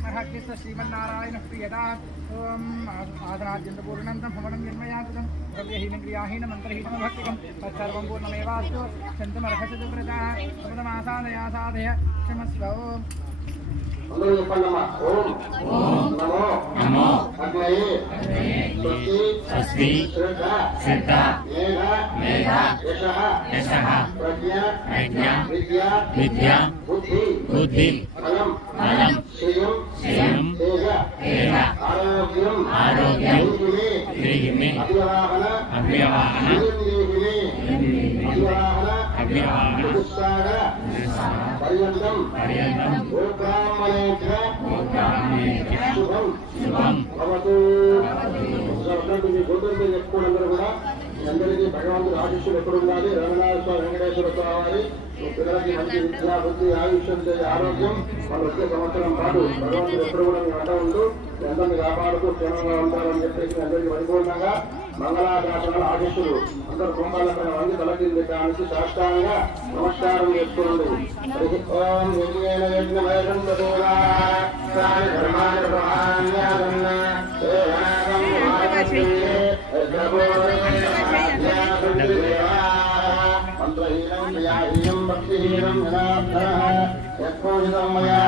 श्रीमन्नारायण प्रियता ओम आदराज्यपूर्णं भवनं निर्मयाकृतं द्रव्यहीन क्रियाहीन मंत्रहीन भक्तिकं तत्सर्वं पूर्णमेवास्तु शन्तमर्हस्य सुव्रतः सपदमासादया साधय क्षमस्व అందరూ చెప్పండమ్మా ఓం నమో నమో అగ్నయే స్వస్తి శ్రద్ధ మేధ యశః ప్రజ్ఞ విద్య బుద్ధి బలం శ్రియం తేజ ఆరోగ్యం దేహిమే అవ్యవాహన పర్యంతం శుభం భవతు. చెప్పుకోవడం కూడా అందరికీ భగవంతుడు ఆశిష్యులు ఎప్పుడు ఉండాలి. రంగనాథ స్వామి వెంకటేశ్వర స్వామి పిల్లలకి మంచి విద్యా బుద్ధి ఆయుష్యం ఆరోగ్యం వాళ్ళు వచ్చే సంవత్సరం పాటు భగవంతుడు ఎప్పుడు కూడా మీ వంట ఉంటూ అందరినీ కాపాడుతూ క్షేమంగా ఉంటారని చెప్పేసి అందరికీ పరిపూర్ణంగా మంగళాశాసనాలు ఆశిష్యులు అందరూ కుంభాల పైన వంగి తలకింది కానికి సాష్టాంగా నమస్కారం చేసుకోండి. ఓం యజ్ఞేన యజ్ఞమయసంతోగా మంత్రహీనం క్రియాహీనం భక్తిహీనం జనార్దనః యత్కోజితం మయా